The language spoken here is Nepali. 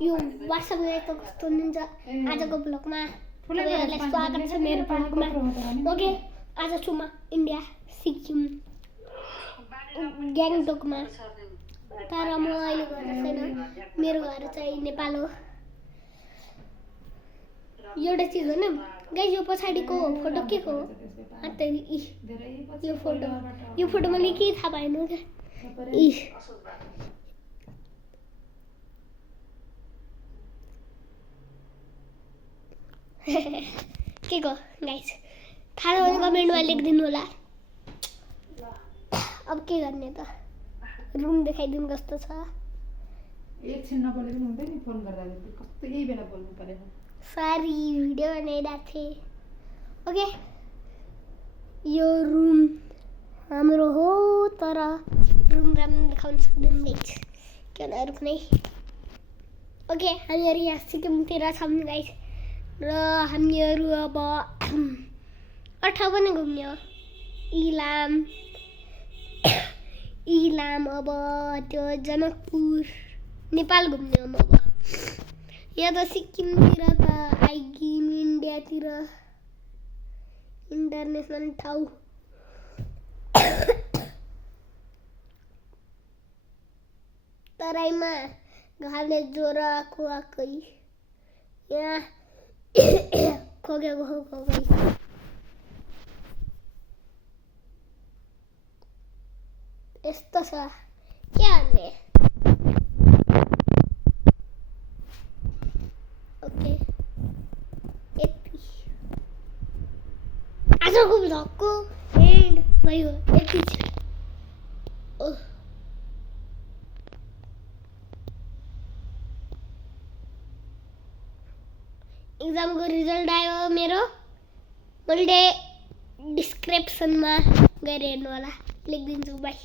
यो वाट्सएप गएको कस्तो हुनुहुन्छ आजको ब्लगमा तपाईँहरूलाई स्वागत छ मेरो ब्लगमा। ओके, आज छु म इन्डिया सिक्किम ग्याङटोकमा, तर म अहिले घर छैन। मेरो घर चाहिँ नेपाल हो। एउटा चिज हो नि गाइस, यो पछाडिको फोटो के को हो? यो फोटो मैले के थाहा पाएन क्या। के को गाइस थाहा छ भने कमेन्टमा लेखिदिनु होला। अब के गर्ने त, रुम देखाइदिनु कस्तो छ। एकछिन नबोले पनि हुँदैन नि, फोन गर्दा कस्तो यही बेला बोल्नु पर्यो। सरी, भिडियो बनाइरहेको थिएँ। ओके, यो रुम हाम्रो हो, तर रुम राम्रो देखाउन सक्दैन गाइस, किन रुक्नै। ओके, हामीहरू यहाँ सिक्किमतिर छौँ गाइस, र हामीहरू अब ठाउँ पनि घुम्ने हो। इलाम अब त्यो जनकपुर नेपाल घुम्ने हो म अब। यहाँ त सिक्किमतिर त आइगिम इन्डियातिर इन्टरनेसनल ठाउँ। तराईमा घामले ज्वरो खुवाकै, यहाँ खोकेको खोकै। यस्तो छ के भन्ने। ओके, यति आजको भ्लगको एन्ड भयो। यति छ। एक्जामको रिजल्ट आयो मेरो, मैले डिस्क्रिप्सनमा गएर हेर्नु होला, लेखिदिन्छु। बाई।